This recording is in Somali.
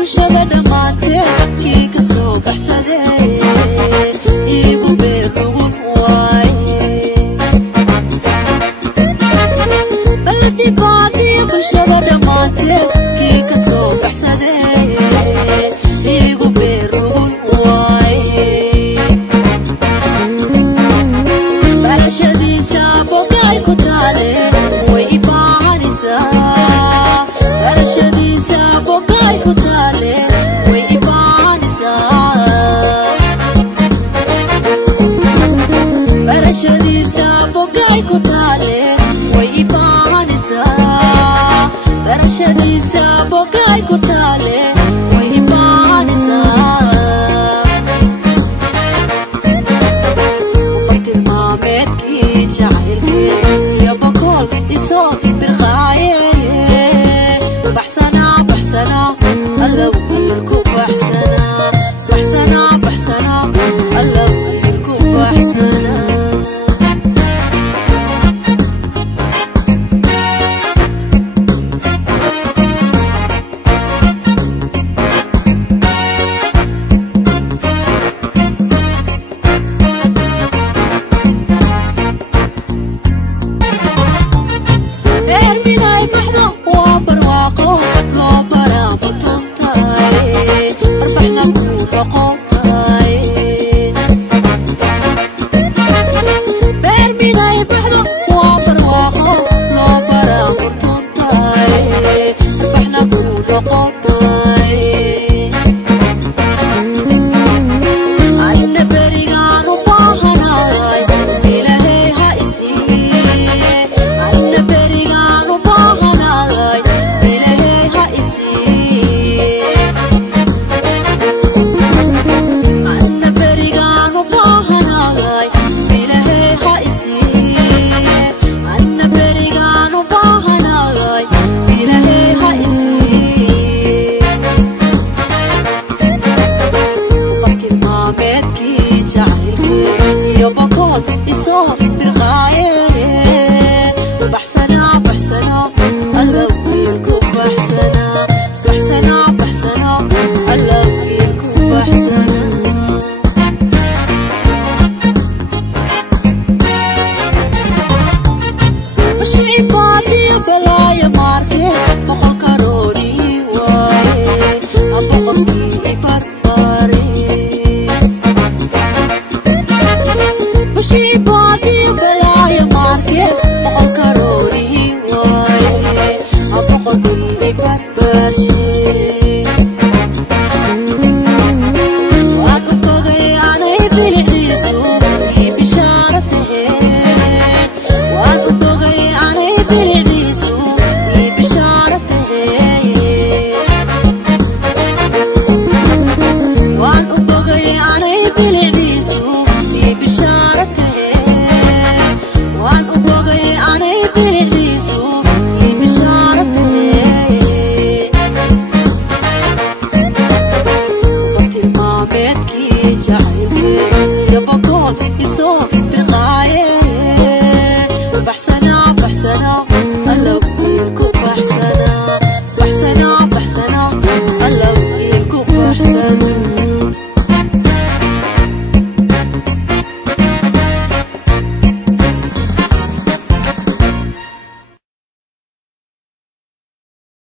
bulshada dhamaanteed kii ka soo baxsaday igu beer ugu waaye baladi baadi bulshada dhamaanteed kii ka soo baxsaday igu beer ugu waaye barashadiisa bogay ku taale way ibaanaysaa barashadiisa bogay ku taale way ibaanaysaa barashadiisa bogay ku taale way ibaanaysaa barashadiisa bogay ku taale way ibaanaysaa bartilmaameedkii jacaylkee iyo boqol isoo birqaaye baxsanaa baxsanaa alla wiilku baxsanaa baxsanaa baxsanaa alla wiilku baxsanaa erminay baxdo waa barwaaqo loo baraa butuntaay arbaxna ku noqontaay erminay baxdo waa barwaaqo loo baraa butuntaay arbaxna ku noqontaay anna berigaan u baahanaay ilaahay ha isiiye anna berigaan u baahanaay ilaahay ha isiiye anna berigaan u baahanaay ilaahay ha isiiye anna berigaan u baahanaay ilaahay ha isiiye bartilmaameedkii jacaylkee iyo boqol isoo birqaaye baxsanaa baxsanaa alla wiilku baxsanaa baxsanaa baxsanaa alla wiilku baxsanaa bashii baadiyo balaaya maarkee boqol karoodii waaye boqolkii ibarbare bashii baadiyo balaaya maarkee boqol karoodii waaye boqolkii ibarbarshe waan u kogay aanay biliciisu ii bishaara tahee waan u kogay aanay biliciisu ii bishaara tahee waan u kogay aanay bilici